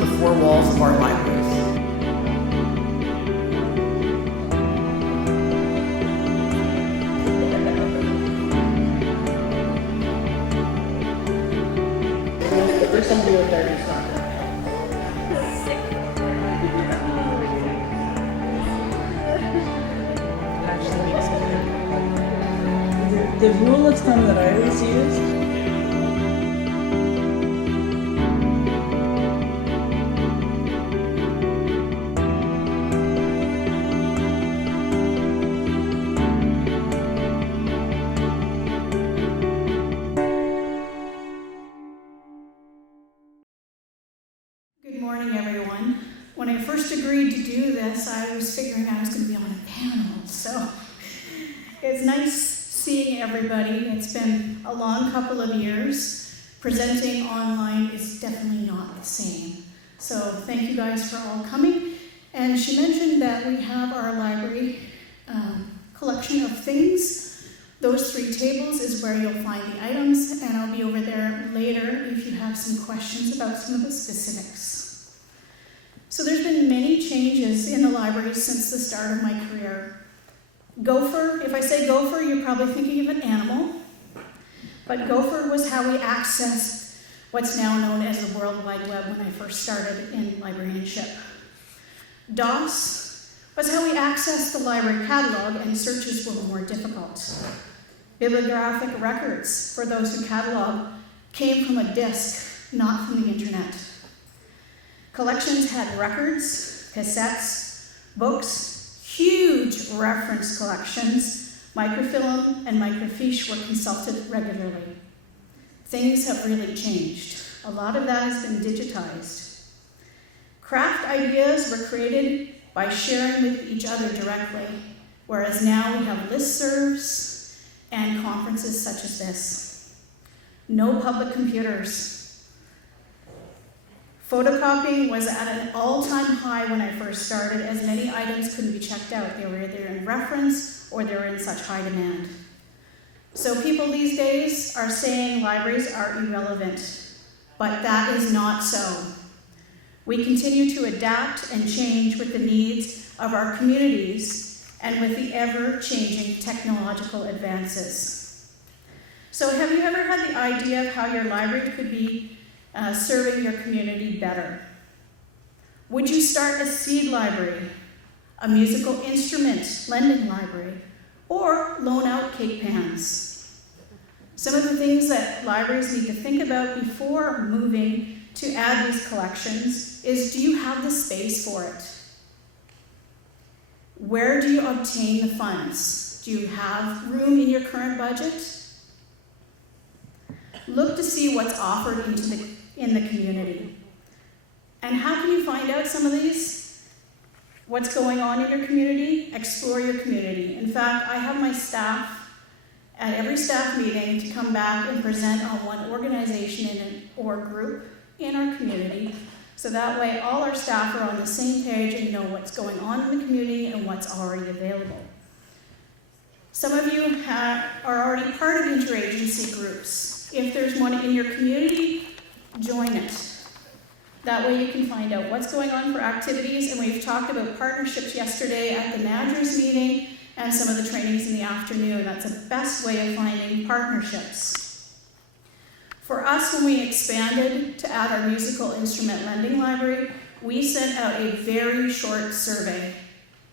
the four walls of our libraries. There's somebody out there who's not. The rule of thumb that I always use. Good morning, everyone. When I first agreed to do this, I was figuring I was going to be on a panel, so it's nice seeing everybody. It's been a long couple of years. Presenting online is definitely not the same. So thank you guys for all coming. And she mentioned that we have our library collection of things. Those 3 tables is where you'll find the items, and I'll be over there later if you have some questions about some of the specifics. So there's been many changes in the library since the start of my career. Gopher, if I say gopher, you're probably thinking of an animal, but gopher was how we accessed what's now known as the World Wide Web when I first started in librarianship. DOS was how we accessed the library catalog, and searches were more difficult. Bibliographic records, for those who catalog, came from a disk, not from the internet. Collections had records, cassettes, books, huge reference collections. Microfilm and microfiche were consulted regularly. Things have really changed. A lot of that has been digitized. Craft ideas were created by sharing with each other directly, whereas now we have listservs and conferences such as this. No public computers. Photocopying was at an all-time high when I first started, as many items couldn't be checked out. They were either in reference or they were in such high demand. So people these days are saying libraries are irrelevant, but that is not so. We continue to adapt and change with the needs of our communities and with the ever-changing technological advances. So have you ever had the idea of how your library could be serving your community better? Would you start a seed library, a musical instrument lending library, or loan out cake pans? Some of the things that libraries need to think about before moving to add these collections is, do you have the space for it? Where do you obtain the funds? Do you have room in your current budget? Look to see what's offered in the community. And how can you find out some of these? What's going on in your community? Explore your community. In fact, I have my staff at every staff meeting to come back and present on one organization or group in our community, so that way all our staff are on the same page and know what's going on in the community and what's already available. Some of you are already part of interagency groups. If there's one in your community, join it. That way you can find out what's going on for activities, and we've talked about partnerships yesterday at the managers meeting and some of the trainings in the afternoon. That's the best way of finding partnerships. For us, when we expanded to add our musical instrument lending library, we sent out a very short survey,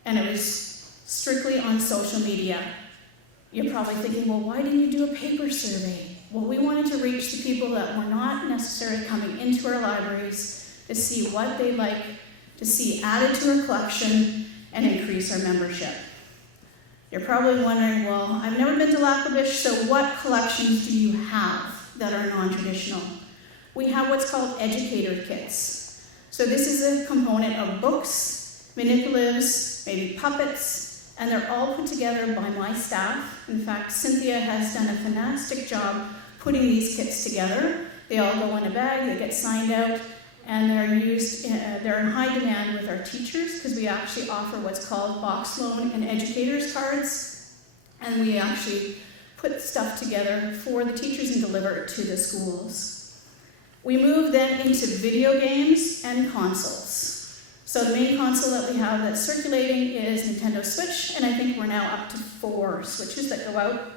and it was strictly on social media. You're probably thinking, well, why didn't you do a paper survey? Well, we wanted to reach the people that were not necessarily coming into our libraries to see what they like to see added to our collection and increase our membership. You're probably wondering, well, I've never been to Lac La Biche, so what collections do you have that are non-traditional? We have what's called educator kits. So this is a component of books, manipulatives, maybe puppets, and they're all put together by my staff. In fact, Cynthia has done a fantastic job putting these kits together. They all go in a bag, they get signed out, and they're in high demand with our teachers, because we actually offer what's called box loan and educators cards, and we actually put stuff together for the teachers and deliver it to the schools. We moved then into video games and consoles. So the main console that we have that's circulating is Nintendo Switch, and I think we're now up to 4 Switches that go out,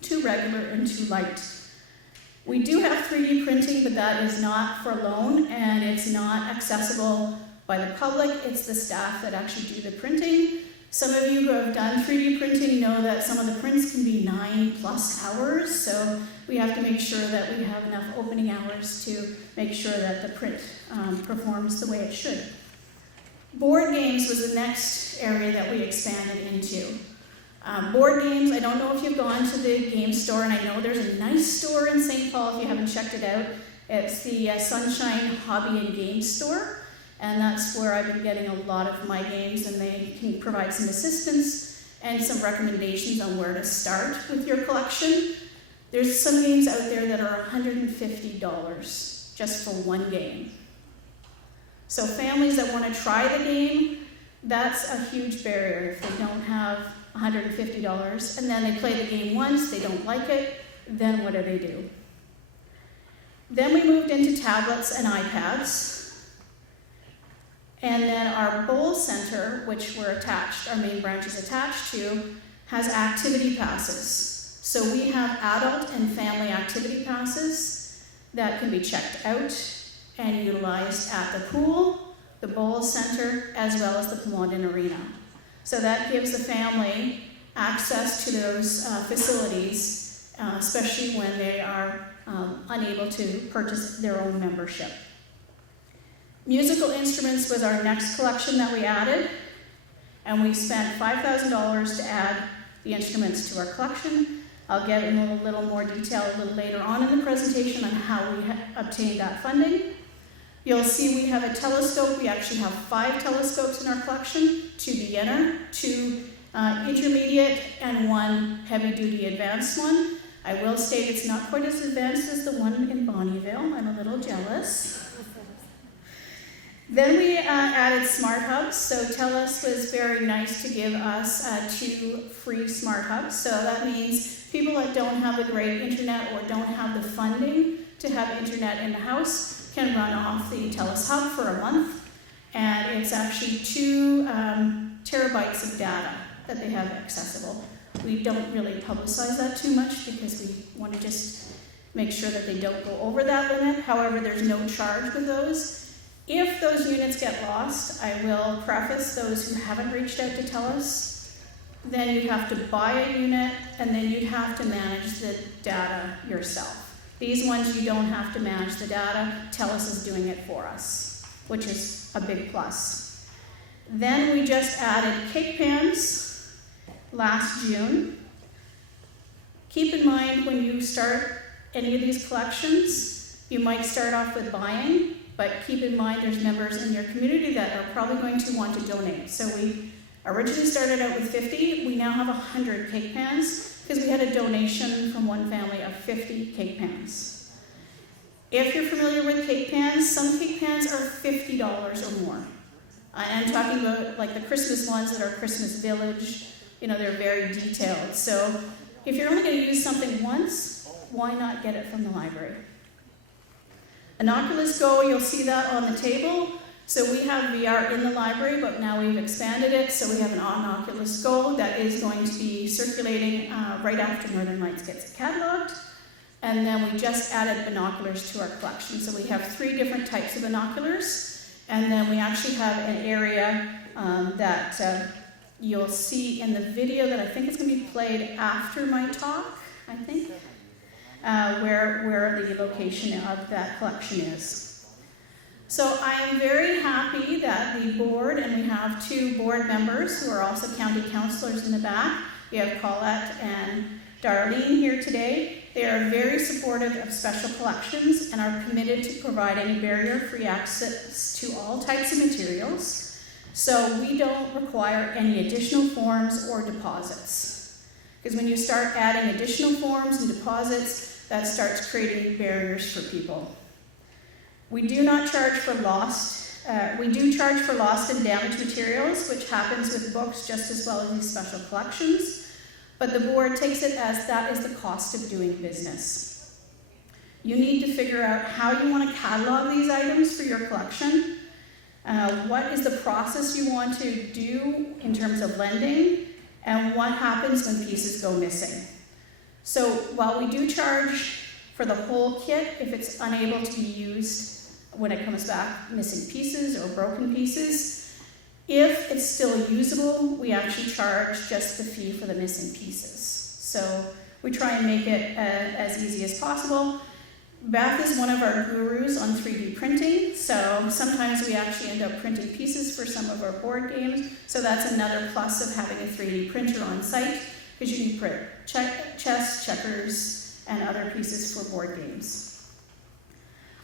2 regular and 2 light. We do have 3D printing, but that is not for loan, and it's not accessible by the public. It's the staff that actually do the printing. Some of you who have done 3D printing know that some of the prints can be 9+ hours, so we have to make sure that we have enough opening hours to make sure that the print performs the way it should. Board games was the next area that we expanded into. Board games, I don't know if you've gone to the game store, and I know there's a nice store in St. Paul if you haven't checked it out. It's the Sunshine Hobby and Game Store, and that's where I've been getting a lot of my games, and they can provide some assistance and some recommendations on where to start with your collection. There's some games out there that are $150 just for one game. So families that want to try the game, that's a huge barrier if they don't have $150, and then they play the game once, they don't like it, then what do? Then we moved into tablets and iPads, and then our bowl center, which we're attached, our main branch is attached to, has activity passes. So we have adult and family activity passes that can be checked out and utilized at the pool, the bowl center, as well as the Pomondon Arena. So that gives the family access to those facilities, especially when they are unable to purchase their own membership. Musical instruments was our next collection that we added, and we spent $5,000 to add the instruments to our collection. I'll get in a little more detail a little later on in the presentation on how we obtained that funding. You'll see we have a telescope. We actually have 5 telescopes in our collection, 2 beginner, 2 intermediate, and 1 heavy-duty advanced one. I will state it's not quite as advanced as the one in Bonnieville. I'm a little jealous. Then we added smart hubs. So TELUS was very nice to give us 2 free smart hubs. So that means people that don't have a great internet or don't have the funding to have internet in the house can run off the TELUS hub for a month, and it's actually 2 terabytes of data that they have accessible. We don't really publicize that too much because we want to just make sure that they don't go over that limit. However, there's no charge with those. If those units get lost, I will preface those who haven't reached out to TELUS, then you'd have to buy a unit, and then you'd have to manage the data yourself. These ones, you don't have to manage the data. TELUS is doing it for us, which is a big plus. Then we just added cake pans last June. Keep in mind when you start any of these collections, you might start off with buying, but keep in mind there's members in your community that are probably going to want to donate. So we originally started out with 50. We now have 100 cake pans, because we had a donation from one family of 50 cake pans. If you're familiar with cake pans, some cake pans are $50 or more. I'm talking about like the Christmas ones that are Christmas Village, they're very detailed. So if you're only going to use something once, why not get it from the library? An Oculus Go, you'll see that on the table. So we have VR in the library, but now we've expanded it. So we have an Oculus Go that is going to be circulating right after Northern Lights gets cataloged. And then we just added binoculars to our collection. So we have 3 different types of binoculars. And then we actually have an area that you'll see in the video that I think is going to be played after my talk, I think, where the location of that collection is. So I am very happy that the board, and we have 2 board members who are also county councillors in the back. We have Colette and Darlene here today. They are very supportive of special collections and are committed to providing barrier-free access to all types of materials. So we don't require any additional forms or deposits. Because when you start adding additional forms and deposits, that starts creating barriers for people. We do not charge for lost. We do charge for lost and damaged materials, which happens with books just as well as these special collections. But the board takes it as that is the cost of doing business. You need to figure out how you want to catalog these items for your collection. What is the process you want to do in terms of lending, and what happens when pieces go missing. So while we do charge for the whole kit, if it's unable to be used when it comes back missing pieces or broken pieces, if it's still usable, we actually charge just the fee for the missing pieces. So we try and make it as easy as possible. Beth is one of our gurus on 3D printing, so sometimes we actually end up printing pieces for some of our board games, so that's another plus of having a 3D printer on site, because you can print chess, checkers, and other pieces for board games.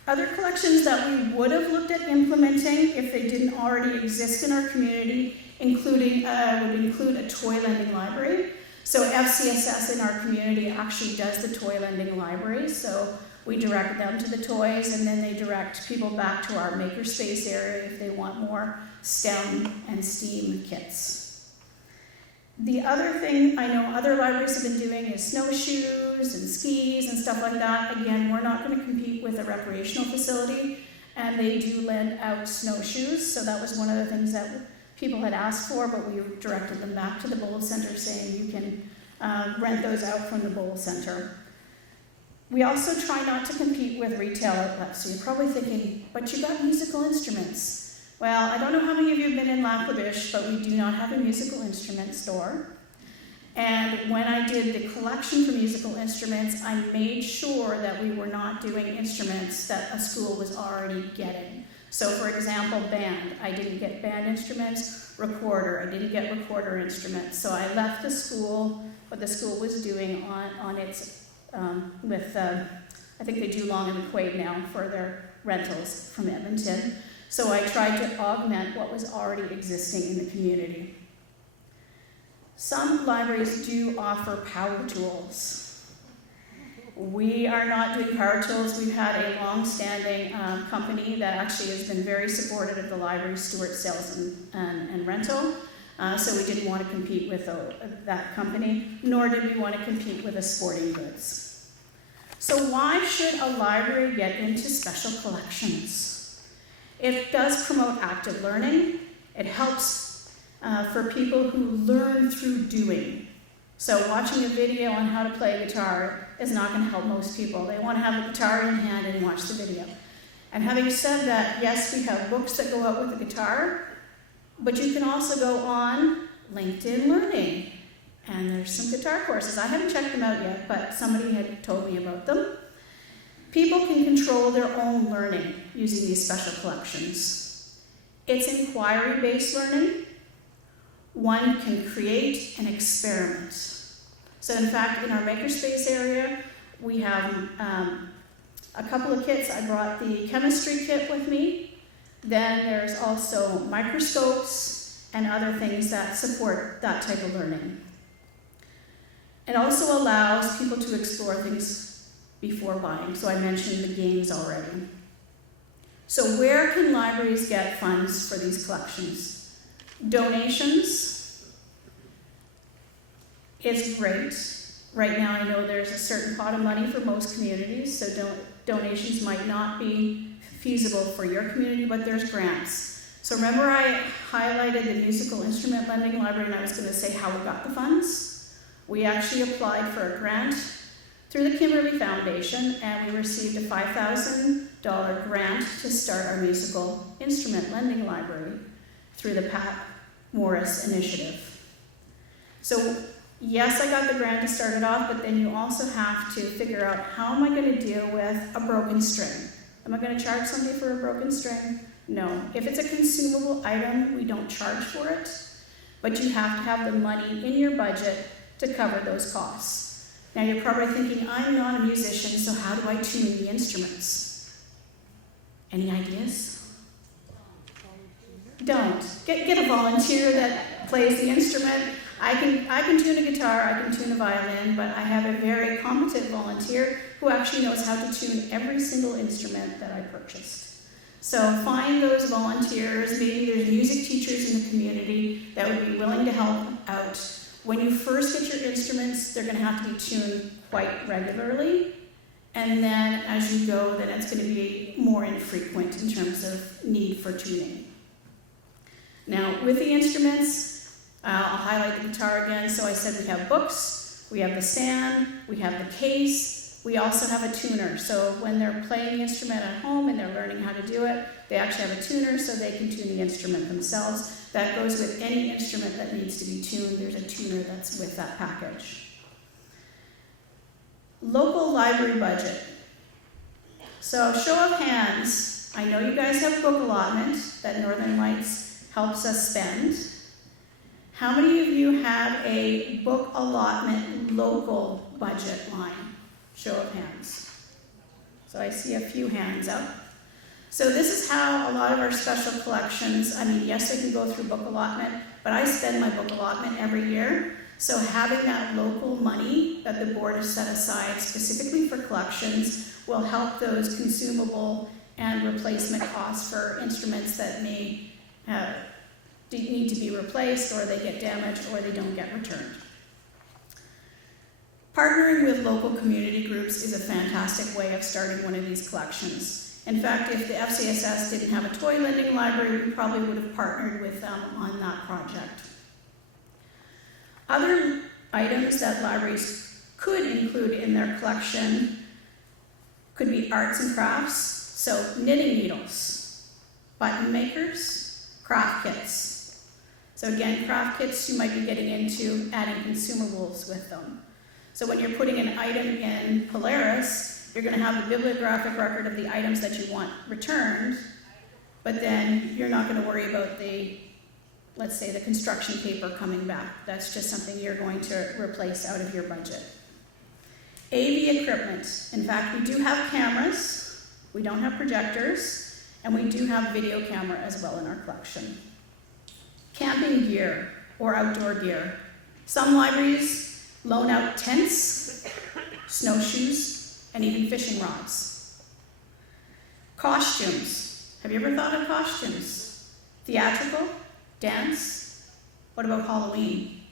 Other collections that we would have looked at implementing if they didn't already exist in our community would include a toy lending library. So FCSS in our community actually does the toy lending library, so we direct them to the toys, and then they direct people back to our makerspace area if they want more STEM and STEAM kits. The other thing I know other libraries have been doing is snowshoes and skis and stuff like that. Again, we're not going to compete with a recreational facility, and they do lend out snowshoes, so that was one of the things that people had asked for, but we directed them back to the Bowl Center saying you can rent those out from the Bowl Center. We also try not to compete with retail outlets. So you're probably thinking, but you got musical instruments. Well, I don't know how many of you have been in Lac La Biche, but we do not have a musical instrument store. And when I did the collection for musical instruments, I made sure that we were not doing instruments that a school was already getting. So for example, band, I didn't get band instruments. Recorder, I didn't get recorder instruments. So I left the school, what the school was doing on its I think they do Long and McQuaid now for their rentals from Edmonton. So I tried to augment what was already existing in the community. Some libraries do offer power tools. We are not doing power tools. We've had a long-standing company that actually has been very supportive of the library, Stuart Sales and Rental. So we didn't want to compete with that company, nor did we want to compete with a sporting goods. So why should a library get into special collections? It does promote active learning. It helps for people who learn through doing. So watching a video on how to play guitar is not going to help most people. They want to have a guitar in hand and watch the video. And having said that, yes, we have books that go out with the guitar, but you can also go on LinkedIn Learning. And there's some guitar courses. I haven't checked them out yet, but somebody had told me about them. People can control their own learning using these special collections. It's inquiry-based learning. One can create and experiment. So in fact, in our makerspace area, we have a couple of kits. I brought the chemistry kit with me. Then there's also microscopes and other things that support that type of learning. It also allows people to explore things before buying. So I mentioned the games already. So where can libraries get funds for these collections? Donations is great. Right now I know there's a certain pot of money for most communities, so donations might not be feasible for your community, but there's grants. So remember I highlighted the musical instrument lending library, and I was going to say how we got the funds? We actually applied for a grant through the Kimberly Foundation, and we received a $5,000 grant to start our musical instrument lending library through the Pat Morris initiative. So yes, I got the grant to start it off, but then you also have to figure out, how am I going to deal with a broken string? Am I going to charge somebody for a broken string? No. If it's a consumable item, we don't charge for it, but you have to have the money in your budget to cover those costs. Now you're probably thinking, I'm not a musician, so how do I tune the instruments? Any ideas? Don't. Get a volunteer that plays the instrument. I can tune a guitar, I can tune a violin, but I have a very competent volunteer who actually knows how to tune every single instrument that I purchased. So find those volunteers. Maybe there's music teachers in the community that would be willing to help out. When you first get your instruments, they're going to have to be tuned quite regularly, and then as you go, then it's going to be more infrequent in terms of need for tuning. Now, with the instruments, I'll highlight the guitar again. So I said we have books, we have the stand, we have the case, we also have a tuner. So when they're playing the instrument at home and they're learning how to do it, they actually have a tuner so they can tune the instrument themselves. That goes with any instrument that needs to be tuned. There's a tuner that's with that package. Local library budget. So show of hands, I know you guys have book allotment that Northern Lights helps us spend. How many of you have a book allotment local budget line? Show of hands. So I see a few hands up. So this is how a lot of our special collections, I mean, yes, I can go through book allotment, but I spend my book allotment every year. So having that local money that the board has set aside specifically for collections will help those consumable and replacement costs for instruments that may need to be replaced, or they get damaged, or they don't get returned. Partnering with local community groups is a fantastic way of starting one of these collections. In fact, if the FCSS didn't have a toy lending library, we probably would have partnered with them on that project. Other items that libraries could include in their collection could be arts and crafts, so knitting needles, button makers, craft kits. So again, craft kits you might be getting into adding consumables with them. So when you're putting an item in Polaris, you're going to have the bibliographic record of the items that you want returned, but then you're not going to worry about the, let's say, the construction paper coming back. That's just something you're going to replace out of your budget. AV equipment. In fact, we do have cameras, we don't have projectors, and we do have video camera as well in our collection. Camping gear or outdoor gear. Some libraries loan out tents, snowshoes, and even fishing rods. Costumes. Have you ever thought of costumes? Theatrical, dance. What about Halloween?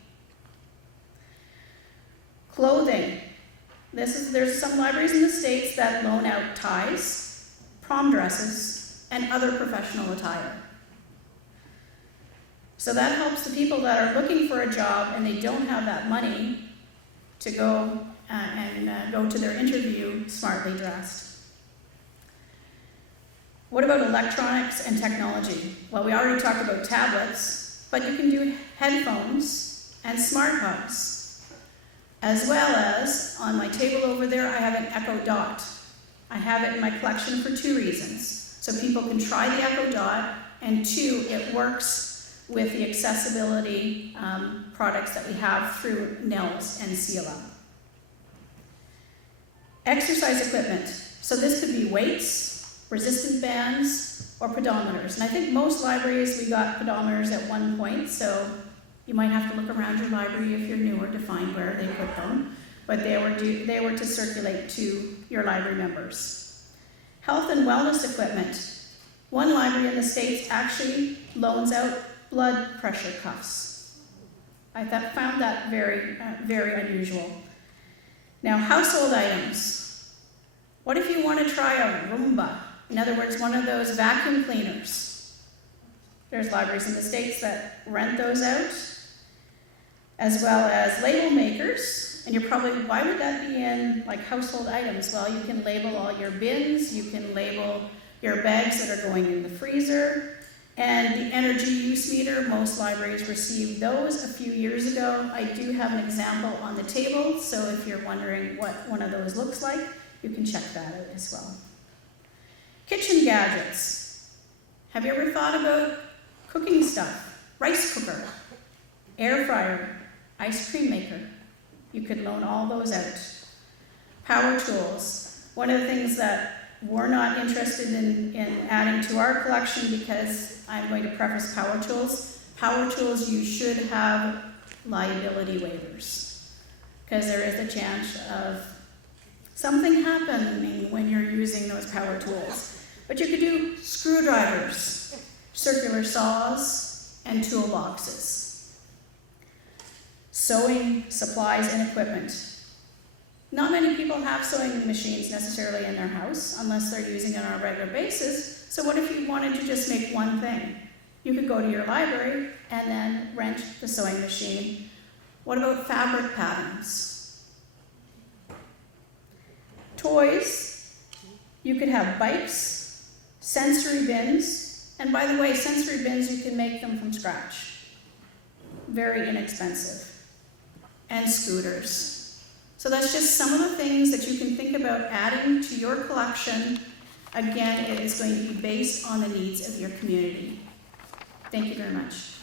Clothing. There's some libraries in the States that loan out ties, prom dresses, and other professional attire. So that helps the people that are looking for a job and they don't have that money to go go to their interview smartly dressed. What about electronics and technology? Well, we already talked about tablets, but you can do headphones and smart hubs. As well as, on my table over there, I have an Echo Dot. I have it in my collection for two reasons. So people can try the Echo Dot, and two, it works with the accessibility products that we have through NELS and CLL. Exercise equipment. So this could be weights, resistant bands, or pedometers. And I think most libraries, we got pedometers at one point, so you might have to look around your library if you're newer to find where they put them. But they were to circulate to your library members. Health and wellness equipment. One library in the States actually loans out blood pressure cuffs. I found that very, very unusual. Now, household items. What if you want to try a Roomba? In other words, one of those vacuum cleaners. There's libraries in the States that rent those out, as well as label makers. And you're probably, why would that be in like household items? Well, you can label all your bins, you can label your bags that are going in the freezer, and the energy use meter, most libraries received those a few years ago. I do have an example on the table, so if you're wondering what one of those looks like, you can check that out as well. Kitchen gadgets. Have you ever thought about cooking stuff? Rice cooker, air fryer, ice cream maker. You could loan all those out. Power tools. One of the things that we're not interested in adding to our collection, because I'm going to preface power tools. Power tools, you should have liability waivers, because there is a chance of something happening when you're using those power tools. But you could do screwdrivers, circular saws, and toolboxes. Sewing supplies and equipment. Not many people have sewing machines necessarily in their house unless they're using it on a regular basis. So what if you wanted to just make one thing? You could go to your library and then rent the sewing machine. What about fabric patterns? Toys. You could have bikes, sensory bins, and by the way, sensory bins, you can make them from scratch. Very inexpensive. And scooters. So that's just some of the things that you can think about adding to your collection. Again, it is going to be based on the needs of your community. Thank you very much.